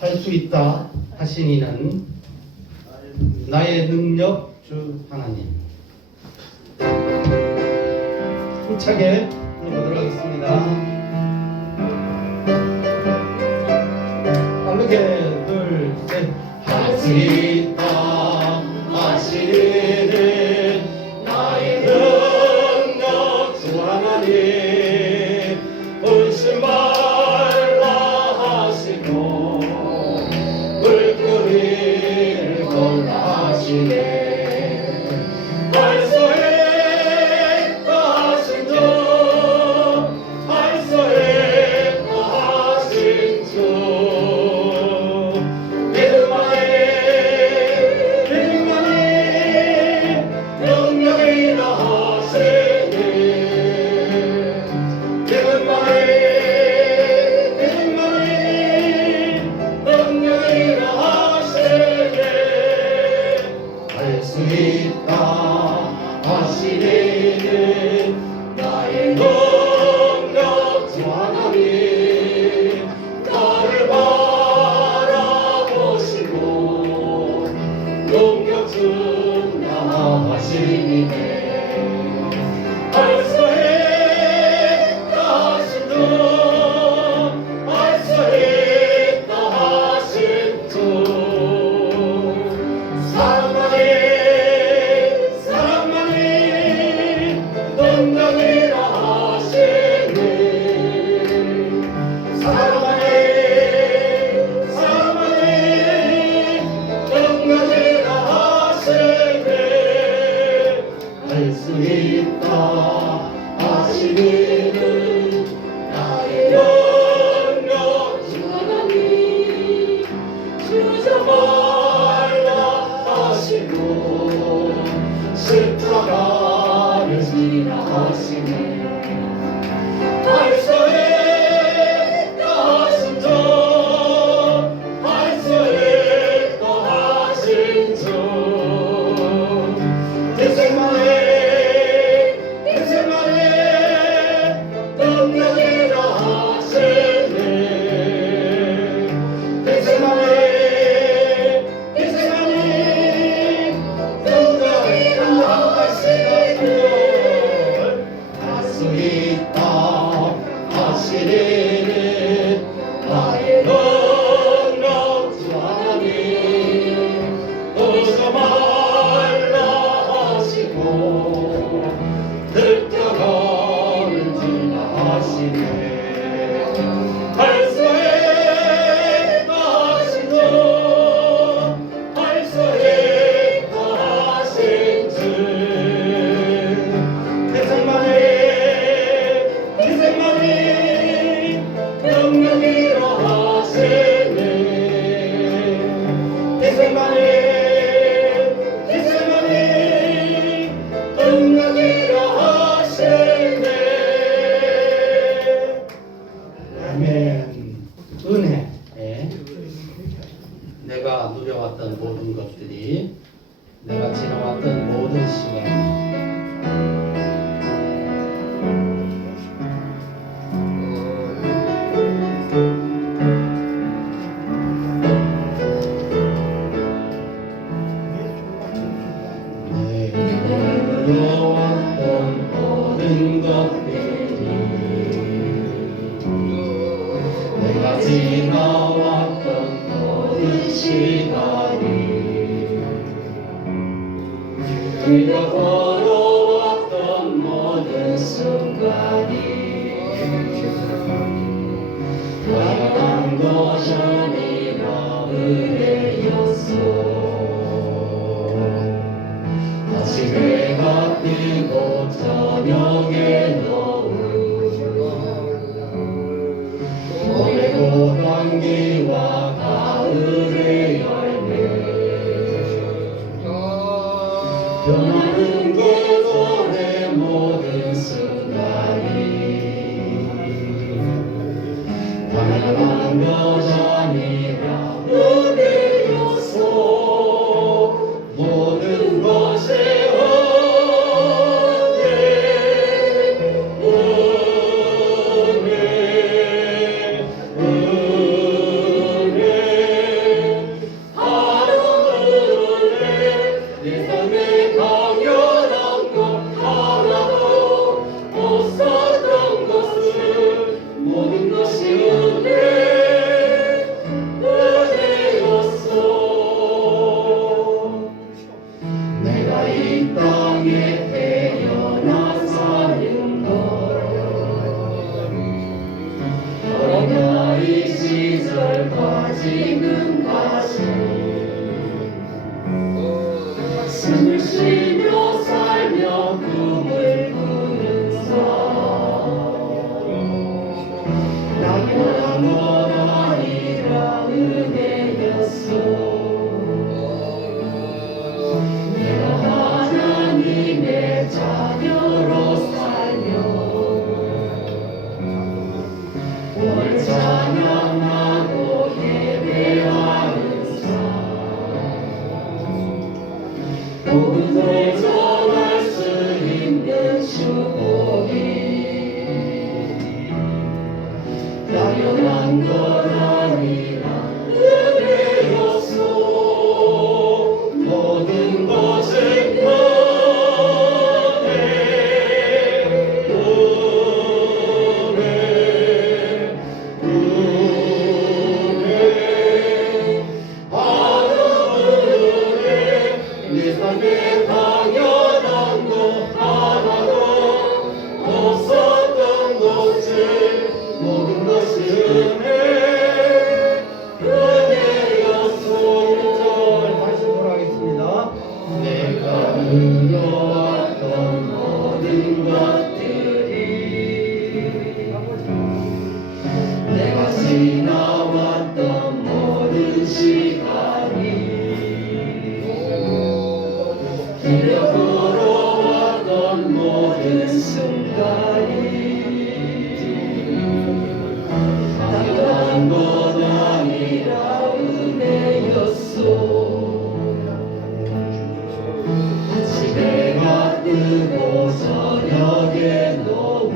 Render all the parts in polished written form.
할 수 있다 하시니는 나의 능력 주 하나님. 힘차게 해보도록 하겠습니다. 빠르게 둘, 셋. 할 수 있다 하시니는 나의 능력 주 하나님. 의심 말라 하시고 물꼬리를 걸라 하시네. 내가 누려왔던 모든 것들이, 내가 지나왔던 모든 시간, 내가 누려왔던 모든 것들이, 내가 지나왔던 모든 시간이, 내가 걸어왔던 모든 순간이 다양한 것이 아니라 은혜였어. 아침에 해가 뜨고 저녁에 노을, 봄의 꽃향기와 가을의 열매, 변하는 계절의 모든 순간이 다양한 여전이라 은혜였어. 모든 것에 가지는 가시 숨을 쉬며 살며 꿈을 꾸는 삶 당연한 건 아니라 은혜였소 내가 하나님의 자녀로 살며 오늘 찬양하고 예배하는 삶 복음을 전할 수 있는 축복이 당연한 건 아니라 은혜였소 모든 것을 내 삶에 당연한 것 하나도 없었던 것을 모든 것이 은혜였소 1절 다시 돌아가겠습니다. 내가 누려왔던 모든 것들이 내가 지나왔던 모든 시간이 길려 걸어왔던 모든 순간이 당연한 건 아니라 은혜였소 아침에가 뜨고 저녁에 노을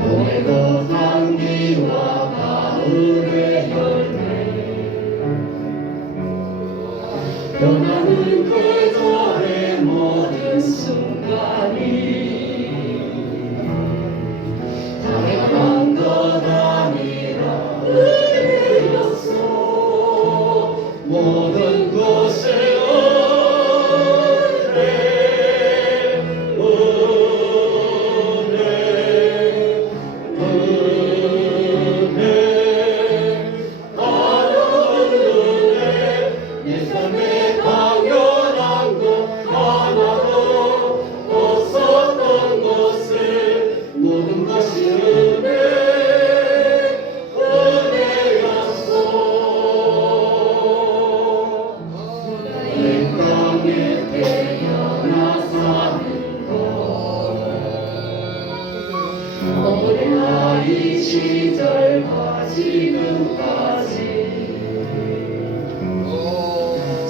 봄에도 향기와 가을의 열매 변하는 계절의 모든 순간이 당연한 건 아니라 은혜였소 모든 것을 내 삶에 당연한 것 하나도 없었던 것을 모든 것이 은혜였소 내 땅에 태어나 사는 것 어린아이 시절과 지금까지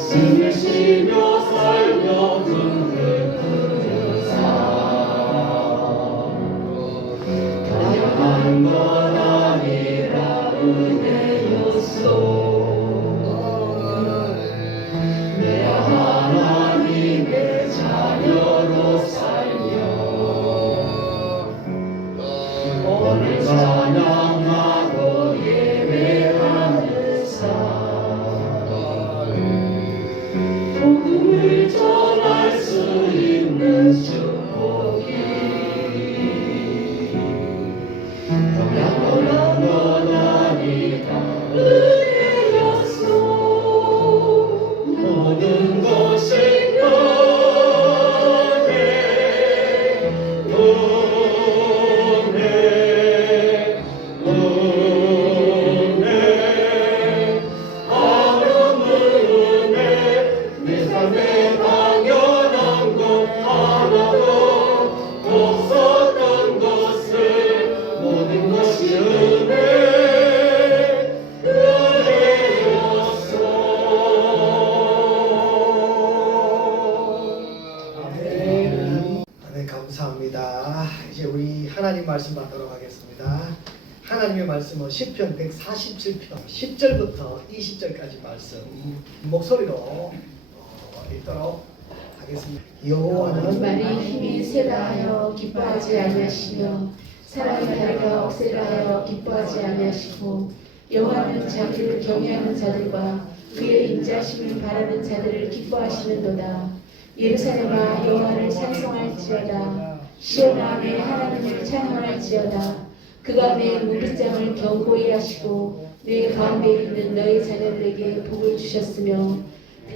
숨을 쉬며 살며 꿈을 꾸는 삶 당연한 건 아니라 은혜였소 내가 하나님의 자녀로 살며 오늘 찬양하고 예배하는 삶 복음을 전할 수 있는 축복이 당연한 건 아니라 은혜였소 모든 것이 내 삶에 당연한 것 하나도 없었던 것을 모든 것이 은혜였소 아멘. 아멘. 감사합니다. 이제 우리 하나님 말씀 받도록 하겠습니다. 하나님의 말씀은 시편 147편 10절부터 20절까지 말씀 목소리로 읽도록 하겠습니다. 여호와는 만일 힘이 세다하여 기뻐하지 아니하시며 사랑이 다르여 억세다하여 기뻐하지 아니하시고 여호와는 자기를 경외하는 자들과 그의 인자심을 바라는 자들을 기뻐하시는도다. 예루살렘아 여호와를 찬송할지어다. 시온아 내 하나님을 찬양할지어다. 그가 내 무빗장을 견고히 하시고 내 가운데 있는 너희 자녀들에게 복을 주셨으며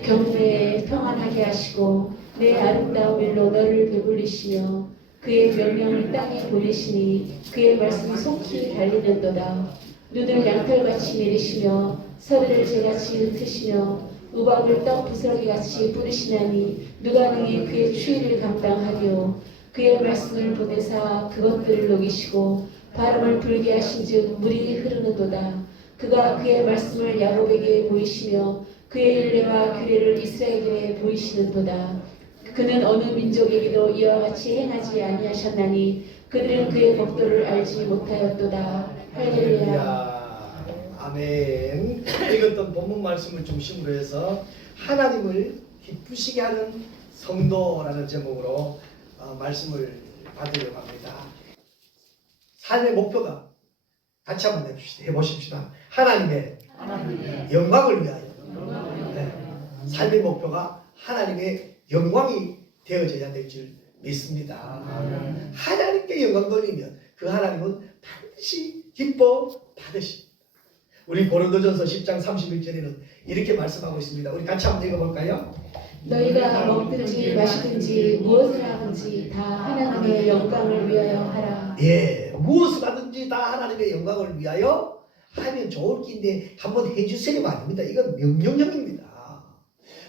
경내에 평안하게 하시고 내 아름다운 일로 너를 배불리시며 그의 명령을 땅에 보내시니 그의 말씀이 속히 달리는도다. 눈을 양털같이 내리시며 서리를 재같이 흩으시며 우박을 떡 부스러기같이 뿌리시나니 누가 능히 그의 추위를 감당하리요. 그의 말씀을 보내사 그것들을 녹이시고 바람을 불게 하신즉 물이 흐르는도다. 그가 그의 말씀을 야곱에게 보이시며 그의 일례와 규례를 이스라엘에게 보이시는도다. 그는 어느 민족에게도 이와 같이 행하지 아니하셨나니 그들은 그의 법도를 알지 못하였도다. 할렐루야. 아멘. 읽었던 본문 말씀을 중심으로 해서 하나님을 기쁘시게 하는 성도라는 제목으로 말씀을 받으려고 합니다. 삶의 목표가 같이 한번 해보십시다. 하나님의 영광을 위하여. 네. 삶의 목표가 하나님의 영광이 되어져야 될 줄 믿습니다. 하나님께 영광 돌리면 그 하나님은 반드시 기뻐 받으십니다. 우리 고린도전서 10장 31절에는 이렇게 말씀하고 있습니다. 우리 같이 한번 읽어볼까요? 너희가 먹든지 마시든지 무엇을 하든지 다 하나님의 영광을 위하여 하라. 예, 무엇을 하든지 다 하나님의 영광을 위하여 하면 좋을 긴데 한번 해주세요 아닙니다. 이건 명령형입니다.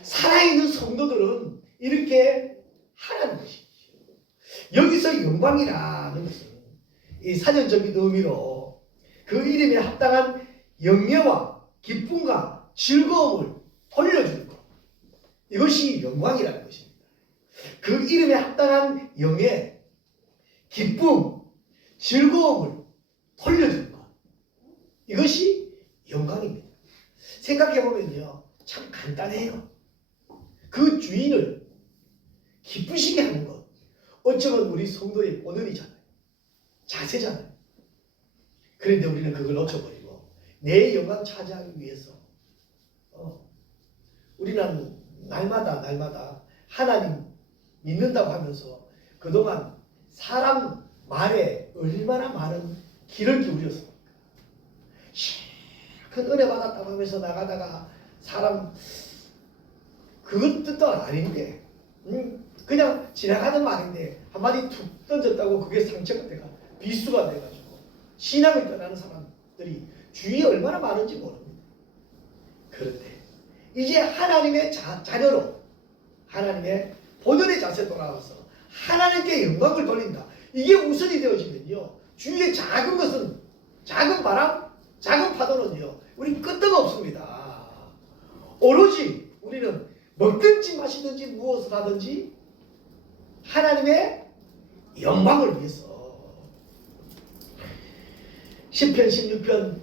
살아있는 성도들은 이렇게 하라는 것이죠. 여기서 영광이라는 것은 이 사전적인 의미로 그 이름에 합당한 영예와 기쁨과 즐거움을 돌려주는 것. 이것이 영광이라는 것입니다. 그 이름에 합당한 영예, 기쁨, 즐거움을 돌려주는 것. 이것이 영광입니다. 생각해보면요, 참 간단해요. 그 주인을 기쁘시게 하는 것. 어쩌면 우리 성도의 본능이잖아요. 자세잖아요. 그런데 우리는 그걸 놓쳐버리고 내 영광 차지하기 위해서 우리는 날마다 하나님 믿는다고 하면서 그동안 사람 말에 얼마나 많은 기를 기울였습니까? 큰 은혜 받았다고 하면서 나가다가 사람 그것 뜻도 아닌데 그냥 지나가는 말인데 한마디 툭 던졌다고 그게 상처가 돼가 비수가 돼가지고 신앙을 떠나는 사람들이 주위에 얼마나 많은지 모릅니다. 그런데 이제 하나님의 자녀로 하나님의 본연의 자세 돌아와서 하나님께 영광을 돌린다. 이게 우선이 되어지면요, 주위의 작은 것은, 작은 바람, 작은 파도는요, 우리 끄떡없습니다. 오로지 우리는 먹든지 마시든지 무엇을 하든지 하나님의 영광을 위해서. 시편 16편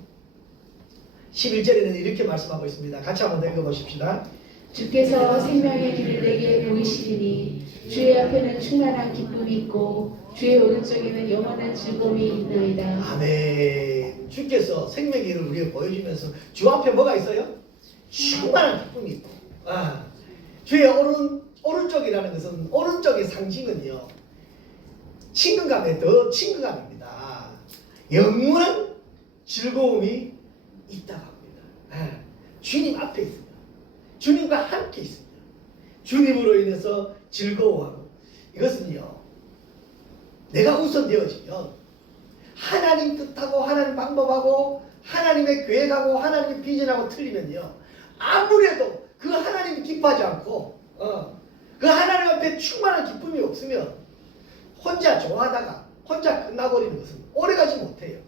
11절에는 이렇게 말씀하고 있습니다. 같이 한번 읽어보십시다. 주께서 생명의 길을 내게 보이시리니 주의 앞에는 충만한 기쁨이 있고 주의 오른쪽에는 영원한 즐거움이 있나이다. 아멘. 주께서 생명의 길을 우리에게 보여주면서 주 앞에 뭐가 있어요? 충만한 기쁨이 있고. 주의 오른쪽이라는 것은, 오른쪽의 상징은요, 친근감에 더 친근감입니다. 영원한 즐거움이 있다고 합니다. 주님 앞에 있습니다. 주님과 함께 있습니다. 주님으로 인해서 즐거워하고, 이것은요, 내가 우선되어지면 하나님 뜻하고 하나님 방법하고 하나님의 계획하고 하나님의 비전하고 틀리면요, 아무래도 그 하나님이 기뻐하지 않고 그 하나님 앞에 충만한 기쁨이 없으면 혼자 좋아하다가 혼자 끝나버리는 것은 오래가지 못해요.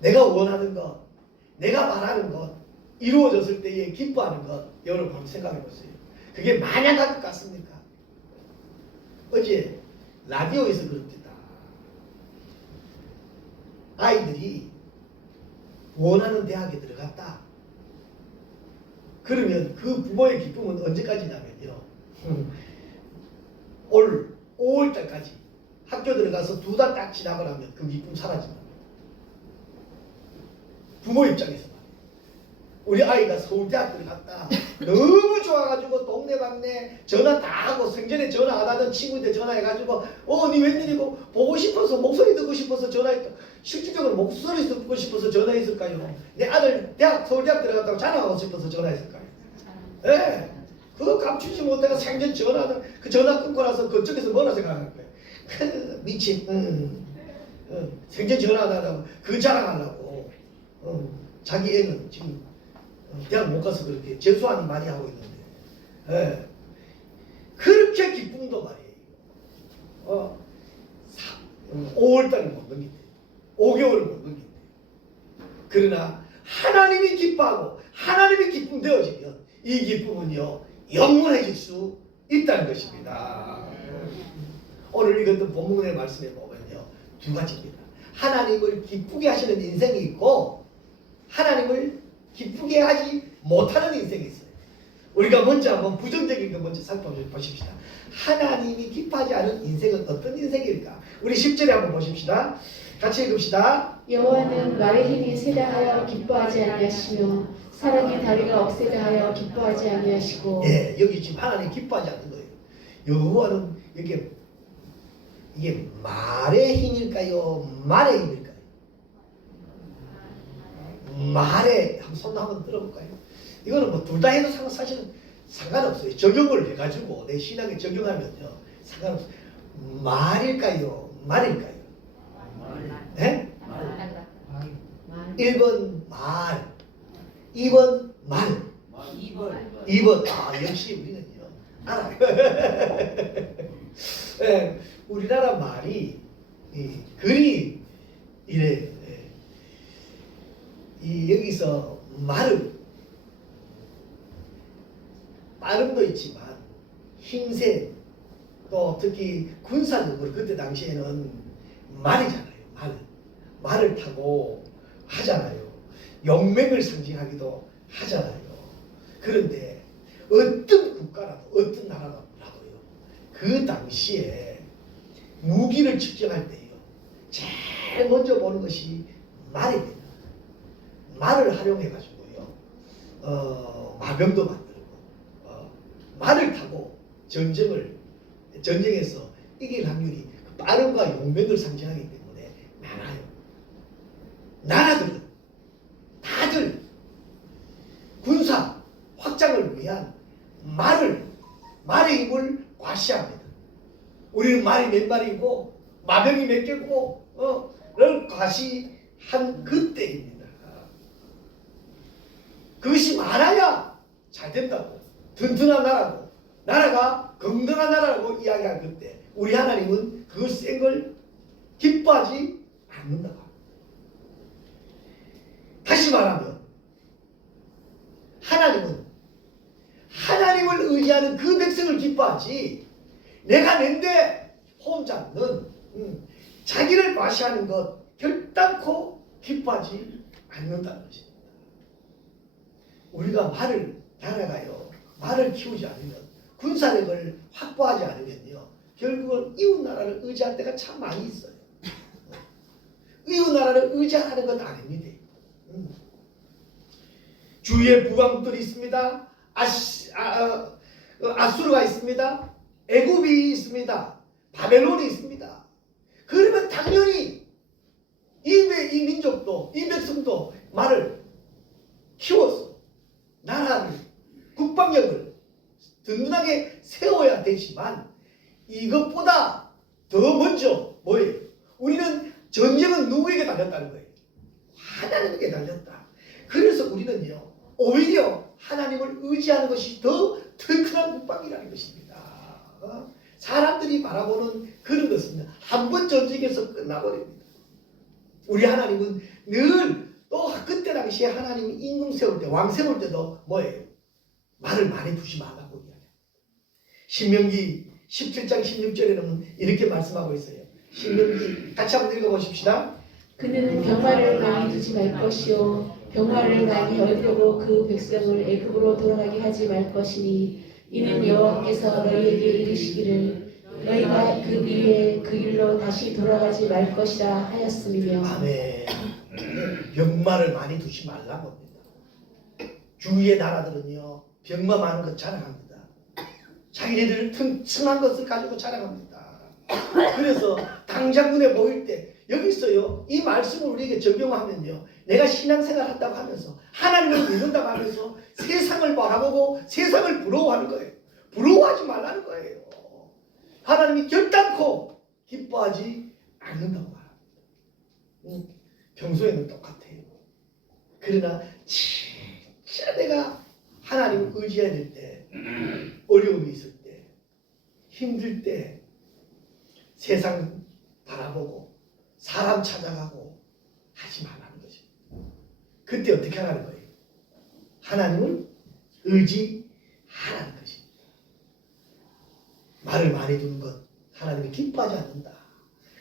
내가 원하는 것, 내가 바라는 것 이루어졌을 때에 기뻐하는 것, 여러분 한번 생각해 보세요. 그게 마냥 할 것 같습니까? 어제 라디오에서 그럽니다. 아이들이 원하는 대학에 들어갔다. 그러면 그 부모의 기쁨은 언제까지냐면요, 올 5월달까지 학교 들어가서 2달 딱 지나고 나면 그 기쁨 사라진다. 부모 입장에서 말이에요. 우리 아이가 서울대학교를 갔다 너무 좋아가지고 동네방네 전화 다 하고 생전에 전화 안 하던 친구한테 전화해가지고 니 웬일이고 보고 싶어서 목소리 듣고 싶어서 전화했다. 실질적으로 목소리 듣고 싶어서 전화했을까요? 내 아들 서울대학 들어갔다고 자랑하고 싶어서 전화했을까요? 예. 그거 감추지 못해가 생전 전화는 그 전화 끊고 나서 그쪽에서 뭐라 생각할 거예요? 미친. 생전 전화 안 하다가 그 자랑하려고. 자기 애는 지금 대학 못 가서 그렇게 재수하니 많이 하고 있는데. 예. 그렇게 기쁨도 말이에요. 5월달을 못 넘긴대. 5개월을 못 넘긴대. 그러나 하나님이 기뻐하고 하나님이 기쁨 되어지면 이 기쁨은요 영원해질 수 있다는 것입니다. 오늘 읽었던 본문의 말씀에 보면요 두 가지입니다. 하나님을 기쁘게 하시는 인생이 있고 하나님을 기쁘게 하지 못하는 인생이 있어요. 우리가 먼저 한번 부정적인 거 먼저 살펴보십시다. 하나님이 기뻐하지 않은 인생은 어떤 인생일까? 우리 10절에 한번 보십시다. 같이 읽읍시다. 여호와는 말의 힘이 세다 하여 기뻐하지 아니하시며 사랑의 다리가 억세다 하여 기뻐하지 아니하시고. 예, 여기 지금 하나님 기뻐하지 않는 거예요. 여호와는 이게 말의 힘일까요? 말의 힘일까요? 말에 손 한번 들어볼까요? 이거는 뭐 둘 다 해도 사실은 상관없어요. 적용을 해가지고 내 신앙에 적용하면요 상관없어요. 말일까요? 말일까요? 네? 1번 말, 2번 말. 2번. 역시 우리는요 알아요. 네, 우리나라 말이 글이 이래. 여기서 빠름도 있지만 힘세 또 특히 군사적으로 그때 당시에는 말이잖아요. 말을 타고 하잖아요. 용맹을 상징하기도 하잖아요. 그런데 어떤 국가라도 어떤 나라라도요 그 당시에 무기를 측정할 때요 제일 먼저 보는 것이 말입니다. 말을 활용해 가지고요 마병도 만들고 말을 타고 전쟁에서 이길 확률이 빠름과 용맹을 상징하기 때문에 많아요. 나라들은 다들 군사 확장을 위한 말의 힘을 과시합니다. 우리는 말이 몇 마리고 마병이 몇 개고 를 과시한 그때입니다. 그것이 많아야 잘 된다고 튼튼한 나라가 건강한 나라라고 이야기한 그때 우리 하나님은 그걸 센 걸 기뻐하지 않는다. 다시 말하면 하나님은 하나님을 의지하는 그 백성을 기뻐하지 내가 낸데 혼자는 자기를 과시하는 것 결단코 기뻐하지 않는다는 것입니다. 우리가 말을 키우지 않으면 군사력을 확보하지 않으면요 결국은 이웃 나라를 의지할 때가 참 많이 있어요. 이웃 나라를 의지하는 것 아닙니다. 주위에 북왕들이 있습니다. 아수르가 있습니다. 애굽이 있습니다. 바벨론이 있습니다. 그러면 당연히 이 민족도 이 백성도 말을 키워서 나라를 국방력을 든든하게 세워야 되지만 이것보다 더 먼저 뭐예요? 우리는 전쟁은 누구에게 달렸다는 거예요? 하나님에게 달렸다. 그래서 우리는요 오히려 하나님을 의지하는 것이 더 튼튼한 국방이라는 것입니다. 사람들이 바라보는 그런 것은 한 번 전쟁에서 끝나버립니다. 우리 하나님은 늘 또 그때 당시에 하나님이 임금 세울 때 왕 세울 때도 뭐예요? 말을 많이 두지 말라고 이야기합니다. 신명기 17장 16절에는 이렇게 말씀하고 있어요. 신명기 같이 한번 읽어보십시다. 그는 병마를 많이 두지 말 것이요 병마를 많이 얻으려고 그 백성을 애굽으로 돌아가게 하지 말 것이니 이는 여호와께서 너희에게 이르시기를 너희가 그 위에 그 일로 다시 돌아가지 말 것이라 하였음이며. 아멘. 병마를 많이 두지 말라고 합니다. 주위의 나라들은요 병마 많은 것 자랑합니다. 자기네들 튼튼한 것을 가지고 자랑합니다. 그래서 당장 눈에 보일 때 여기 있어요. 이 말씀을 우리에게 적용하면요, 내가 신앙생활 한다고 하면서 하나님을 믿는다고 하면서 세상을 바라보고 세상을 부러워하는 거예요. 부러워하지 말라는 거예요. 하나님이 결단코 기뻐하지 않는다고 말합니다. 평소에는 똑같아요. 그러나 진짜 내가 하나님을 의지해야 될 때, 어려움이 있을 때, 힘들 때, 세상 바라보고 사람 찾아가고 하지 말라는 것입니다. 그때 어떻게 하라는 거예요? 하나님을 의지하라는 것입니다. 말을 많이 두는 것 하나님이 기뻐하지 않는다.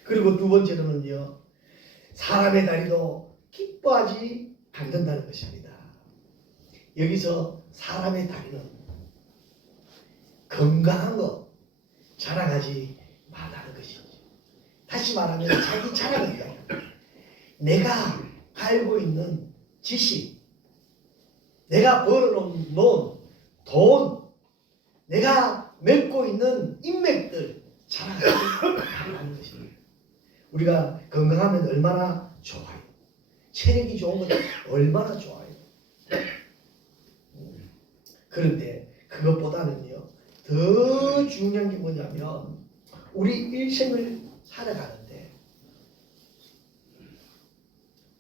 그리고 두 번째로는요, 사람의 다리도 기뻐하지 않는다는 것입니다. 여기서 사람의 다리는 건강한 것 자랑하지 말라는 것이죠. 다시 말하면 자기 자랑이요. 내가 알고 있는 지식, 내가 벌어놓은 돈, 내가 맺고 있는 인맥들 자랑하지 말라는 것입니다. 우리가 건강하면 얼마나 좋아요. 체력이 좋은 건 얼마나 좋아요. 그런데 그것보다는요, 더 중요한 게 뭐냐면 우리 일생을 살아가는데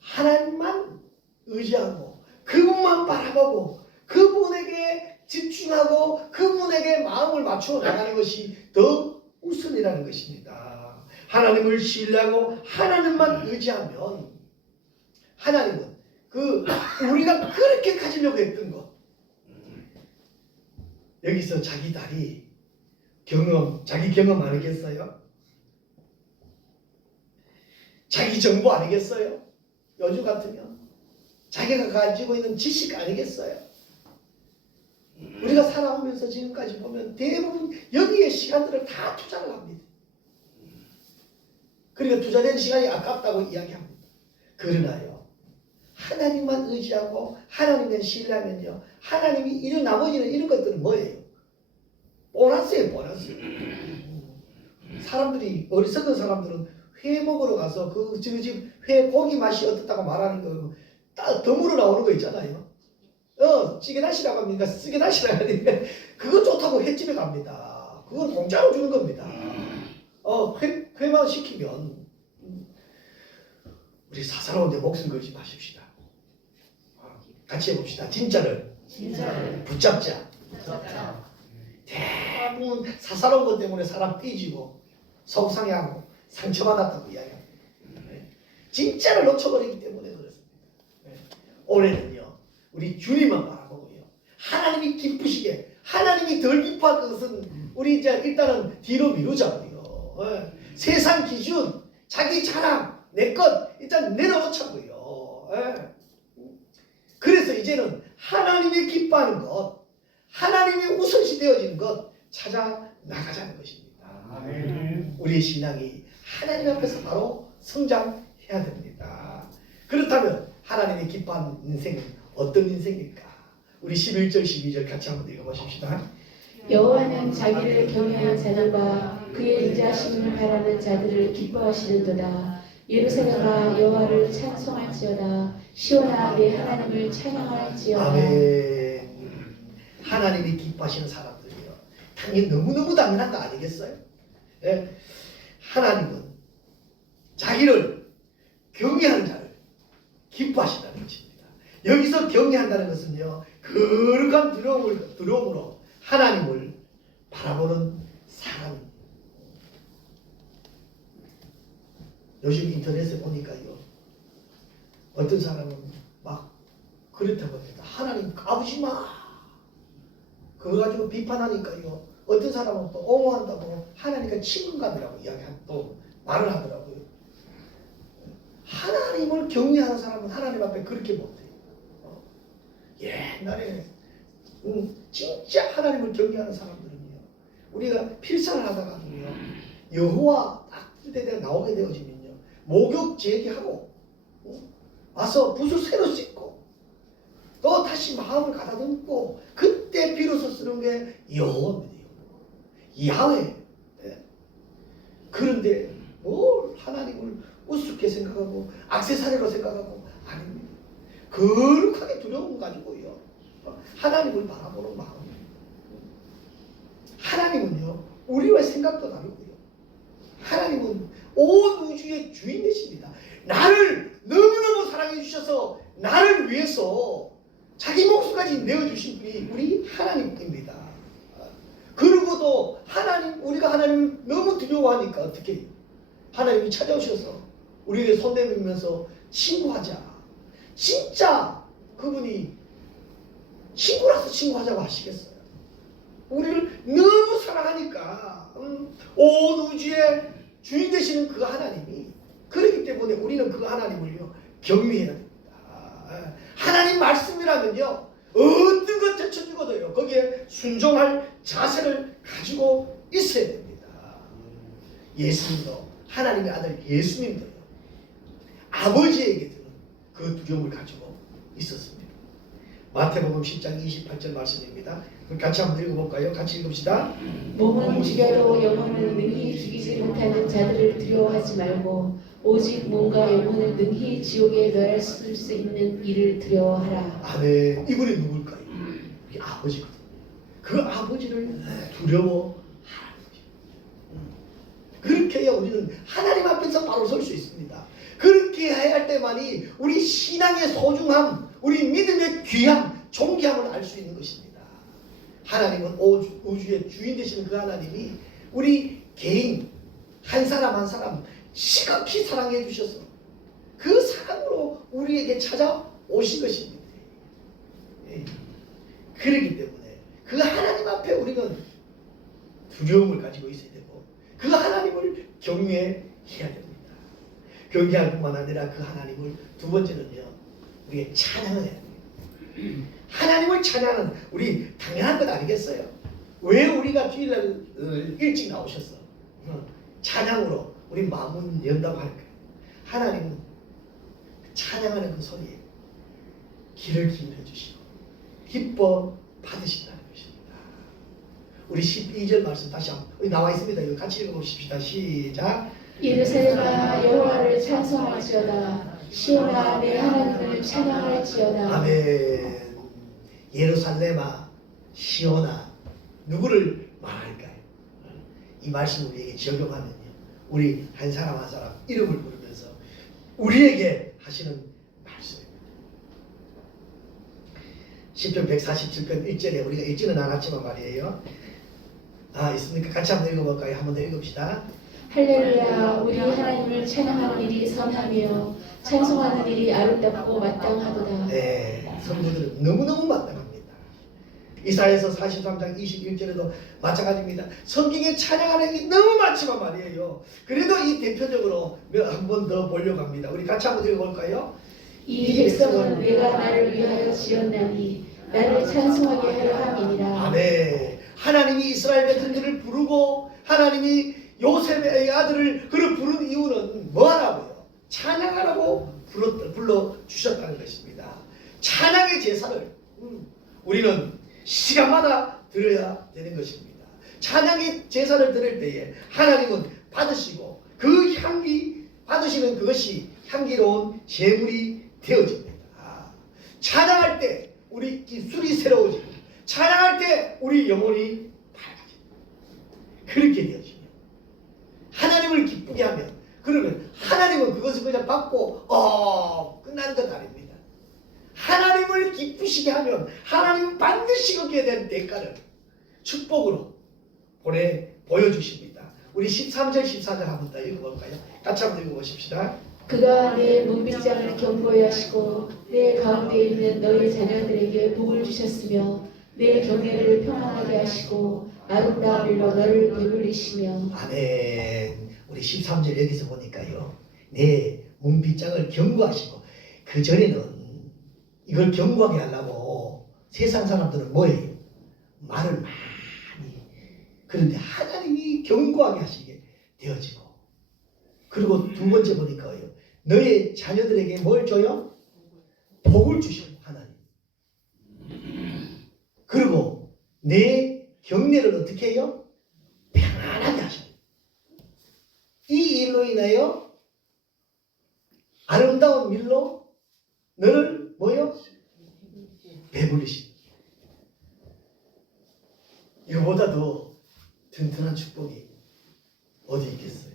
하나님만 의지하고 그분만 바라보고 그분에게 집중하고 그분에게 마음을 맞추어 나가는 것이 더 우선이라는 것입니다. 하나님을 신뢰하고 하나님만 의지하면 하나님은 우리가 그렇게 가지려고 했던 것, 여기서 자기 다리 자기 경험 아니겠어요? 자기 정보 아니겠어요? 요즘 같으면 자기가 가지고 있는 지식 아니겠어요? 우리가 살아오면서 지금까지 보면 대부분 여기에 시간들을 다 투자를 합니다. 그러니까 투자된 시간이 아깝다고 이야기합니다. 그러나요, 하나님만 의지하고 하나님만 신뢰하면요, 하나님이 이런 나머지는 이런 것들은 뭐예요? 보너스예요, 보너스. 사람들이, 어리석은 사람들은 회 먹으러 가서 지금 회 고기 맛이 어떻다고 말하는 거 딱 덤으로 나오는 거 있잖아요. 찌개다시라고 합니까? 쓰개다시라고 하니까 그거 좋다고 횟집에 갑니다. 그건 공짜로 주는 겁니다. 회만 시키면 우리 사사로운 데 목숨 걸지 마십시다. 같이 해봅시다. 진짜를 붙잡자. 대부분 사사로운 것 때문에 사람 삐지고 속상해하고 상처받았다고 이야기합니다. 진짜를 놓쳐버리기 때문에 그렇습니다. 올해는요, 우리 주님만 바라보고요, 하나님이 기쁘시게, 하나님이 덜 기뻐할 것은 우리 이제 일단은 뒤로 미루자고요. 세상 기준, 자기 자랑, 내 것 일단 내려놓자고요. 그래서 이제는 하나님이 기뻐하는 것, 하나님이 우선시 되어지는 것 찾아 나가자는 것입니다. 아멘. 우리의 신앙이 하나님 앞에서 바로 성장해야 됩니다. 그렇다면 하나님이 기뻐하는 인생은 어떤 인생일까? 우리 11절 12절 같이 한번 읽어보십시다. 여호와는 자기를 경외하는 자들과 그의 인자하심을 바라는 자들을 기뻐하시는도다. 예루살렘아 여호와를 찬송할지어다. 시온아 내 하나님을 찬양할지어다. 아멘. 하나님이 기뻐하시는 사람들이요, 당연히 너무너무 당연한 거 아니겠어요? 하나님은 자기를 경외하는 자를 기뻐하신다는 것입니다. 여기서 경외한다는 것은요, 거룩한 두려움으로 하나님을 바라보는 사람입니다. 요즘 인터넷에 보니까요, 어떤 사람은 막 그렇다고 합니다. 하나님 까부지 마. 그거 가지고 비판하니까요, 어떤 사람은 또 옹호한다고 하나님과 친근감이라고 또 말을 하더라고요. 하나님을 경외하는 사람은 하나님 앞에 그렇게 못해요. 옛날에 진짜 하나님을 경외하는 사람들은요, 우리가 필사를 하다가는요, 여호와 딱 그때가 나오게 되어지면요, 목욕 제기하고 와서 붓을 새로 씻고 또 다시 마음을 가다듬고 그때 비로소 쓰는 게 여호와입니다. 야훼. 예. 그런데 뭘 하나님을 우습게 생각하고 액세서리로 생각하고 아닙니다. 거룩하게 두려움 가지고요. 하나님을 바라보는 마음. 하나님은요 우리와 생각도 다르고요. 하나님은 온 우주의 주인 되십니다. 나를 너무너무 사랑해 주셔서 나를 위해서 자기 목숨까지 내어주신 분이 우리 하나님입니다. 그러고도 우리가 하나님을 너무 두려워하니까 어떻게 해요? 하나님이 찾아오셔서 우리에게 손 내밀면서 친구하자. 진짜 그분이 친구라서 친구하자고 하시겠어요? 우리를 너무 사랑하니까 온 우주의 주인 되시는 그 하나님이 그렇기 때문에 우리는 그 하나님을요 경외해야 됩니다. 하나님 말씀이라면요 어떤 것 제쳐주거든요 거기에 순종할 자세를 가지고 있어야 됩니다. 예수님도 하나님의 아들 예수님도요 아버지에게는 그 두려움을 가지고 있었습니다. 마태복음 10장 28절 말씀입니다. 같이 한번 읽어볼까요? 같이 읽읍시다. 몸은 죽여도 영혼을 능히 죽이지 못하는 자들을 두려워하지 말고 오직 몸과 영혼을 능히 지옥에 멸할 수 있는 이를 두려워하라. 아멘. 이분이 누굴까요? 우리 아버지거든요. 그 아버지를 두려워하라. 그렇게 해야 우리는 하나님 앞에서 바로 설 수 있습니다. 그렇게 해야 할 때만이 우리 신앙의 소중함, 우리 믿음의 귀함, 존귀함을 알 수 있는 것입니다. 하나님은 우주의 주인 되시는 그 하나님이 우리 개인 한 사람 한 사람 시각히 사랑해 주셔서 그 사랑으로 우리에게 찾아오신 것입니다. 그렇기 때문에 그 하나님 앞에 우리는 두려움을 가지고 있어야 되고 그 하나님을 경외해야 됩니다. 경외할 뿐만 아니라 그 하나님을 두 번째는요 우리의 찬양을 해야 됩니다. 하나님을 찬양하는 우리 당연한 것 아니겠어요? 왜 우리가 주일날 일찍 나오셨어? 찬양으로 우리 마음을 연다고 할까요? 하나님은 찬양하는 그 소리에 귀를 기울여 주시고 기뻐 받으신다는 것입니다. 우리 12절 말씀 다시 한번 여기 나와 있습니다. 이거 같이 읽어보십시다. 시작. 예루살렘아 여호와를 찬송할지어다. 시온아 내 하나님을 찬양할지어다. 아멘. 예루살렘아 시온아 누구를 말할까요? 이 말씀 우리에게 적용하면요 우리 한 사람 한 사람 이름을 부르면서 우리에게 하시는 말씀입니다. 시편 147편 1절에 우리가 읽지는 않았지만 말이에요. 있습니까? 같이 한번 읽어볼까요? 한번 더 읽읍시다. 할렐루야 우리 하나님을 찬양하는 일이 선하며 찬송하는 일이 아름답고 마땅하도다. 네, 성도들은 너무너무 마땅합니다. 이사야서 43장 21절에도 마찬가지입니다. 성경에 찬양하는 게 너무 많지만 말이에요. 그래도 이 대표적으로 한 번 더 보려고 합니다. 우리 같이 한번 읽어볼까요? 이 백성은 내가 나를 위하여 지었나니 나를 찬송하게 하려 함이니라. 아멘. 하나님이 이스라엘 백성들을 부르고 하나님이 요셉의 아들을 그를 부른 이유는 뭐하라고요? 찬양하라고 불러주셨다는 것입니다. 찬양의 제사를 우리는 시간마다 드려야 되는 것입니다. 찬양의 제사를 드릴 때에 하나님은 받으시고 그 향기 받으시는 그것이 향기로운 제물이 되어집니다. 찬양할 때 우리 기술이 새로워지고 찬양할 때 우리 영혼이 밝아집니다. 그렇게 되어지면 하나님을 기쁘게 하면 그러면 하나님은 그것을 그냥 받고 끝나는 것 아닙니다. 하나님을 기쁘시게 하면 하나님은 반드시 거기에 대한 대가를 축복으로 보여주십니다. 우리 13절 14절 한번 더 읽어볼까요? 같이 한번 읽어보십시다. 그가 내 문빗장을 견고히 하시고 내 가운데 있는 너희 자녀들에게 복을 주셨으며 내 경외를 평안하게 하시고 아름다운 일로 너를 배불리시며. 아멘. 우리 13절 여기서 보니까요 내 문빗장을 견고하시고 그 전에는 이걸 견고하게 하려고 세상 사람들은 뭐예요? 말을 많이. 그런데 하나님이 견고하게 하시게 되어지고 그리고 두 번째 보니까요 너의 자녀들에게 뭘 줘요? 복을 주시고 하나님 그리고 내 경례를 어떻게 해요? 평안하게 하셔요. 이 일로 인하여 아름다운 밀로 너를 뭐요? 배부르신. 이거보다 더 튼튼한 축복이 어디 있겠어요?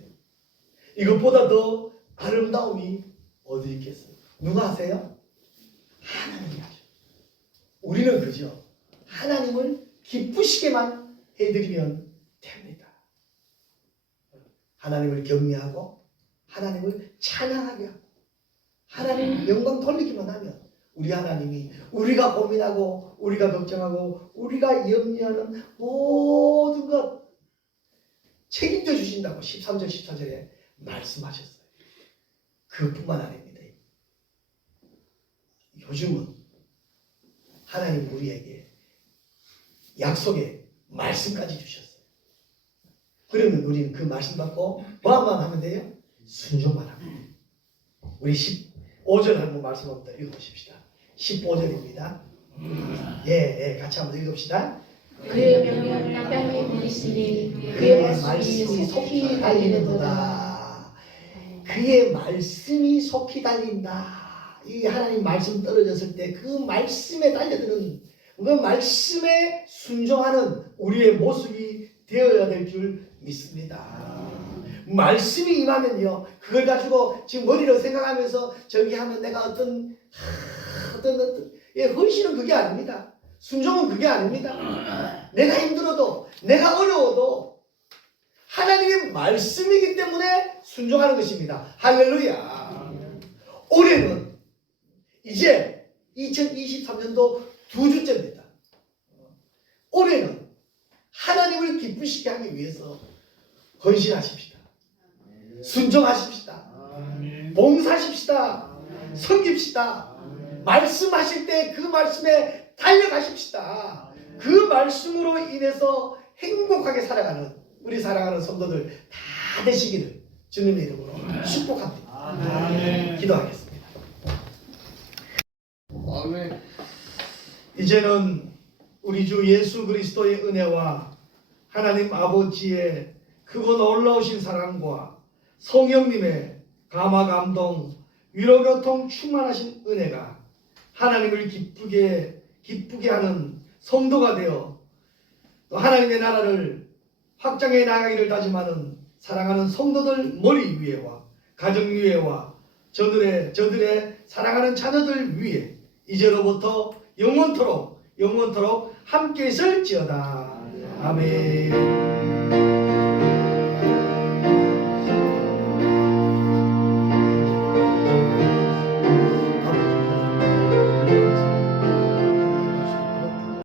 이것보다 더 아름다움이 어디 있겠어요? 누가 하세요? 하나님이 하죠. 우리는 그죠? 하나님을 기쁘시게만 해드리면 됩니다. 하나님을 경외하고 하나님을 찬양하게 하고 하나님 영광 돌리기만 하면 우리 하나님이 우리가 고민하고 우리가 걱정하고 우리가 염려하는 모든 것 책임져 주신다고 13절 14절에 말씀하셨어요. 그뿐만 아닙니다. 요즘은 하나님 우리에게 약속의 말씀까지 주셨어요. 그러면 우리는 그 말씀 받고 뭐만 하면 돼요? 순종만 하면. 우리 15절 한번 말씀 한번 읽어보십시다. 15절입니다. 같이 한번 읽읍시다. 그의 명령은 땅에 있으니 그의 말씀이 속히 달리는도다. 그의 말씀이 속히 달린다. 이 하나님 말씀 떨어졌을 때 그 말씀에 달려드는 그 말씀에 순종하는 우리의 모습이 되어야 될 줄 믿습니다. 말씀이 임하면요, 그걸 가지고 지금 머리로 생각하면서 저기 하면 내가 어떤 헌신은 그게 아닙니다. 순종은 그게 아닙니다. 내가 힘들어도 내가 어려워도 하나님의 말씀이기 때문에 순종하는 것입니다. 할렐루야. 올해는 이제 2023년도 2주째입니다. 올해는 하나님을 기쁘시게 하기 위해서 헌신하십시다. 순종하십시다. 봉사하십시다. 섬깁시다. 말씀하실 때 그 말씀에 달려가십시다. 그 말씀으로 인해서 행복하게 살아가는 우리 사랑하는 성도들 다 되시기를 주님의 이름으로 축복합니다. 기도하겠습니다. 아멘. 이제는 우리 주 예수 그리스도의 은혜와 하나님 아버지의 크고 놀라우신 사랑과 성령님의 감화 감동 위로 교통 충만하신 은혜가 하나님을 기쁘게 하는 성도가 되어 또 하나님의 나라를 확장해 나가기를 다짐하는 사랑하는 성도들 머리 위에와 가정 위에와 저들의 사랑하는 자녀들 위에 이제로부터 영원토록 함께 있을지어다. 아멘.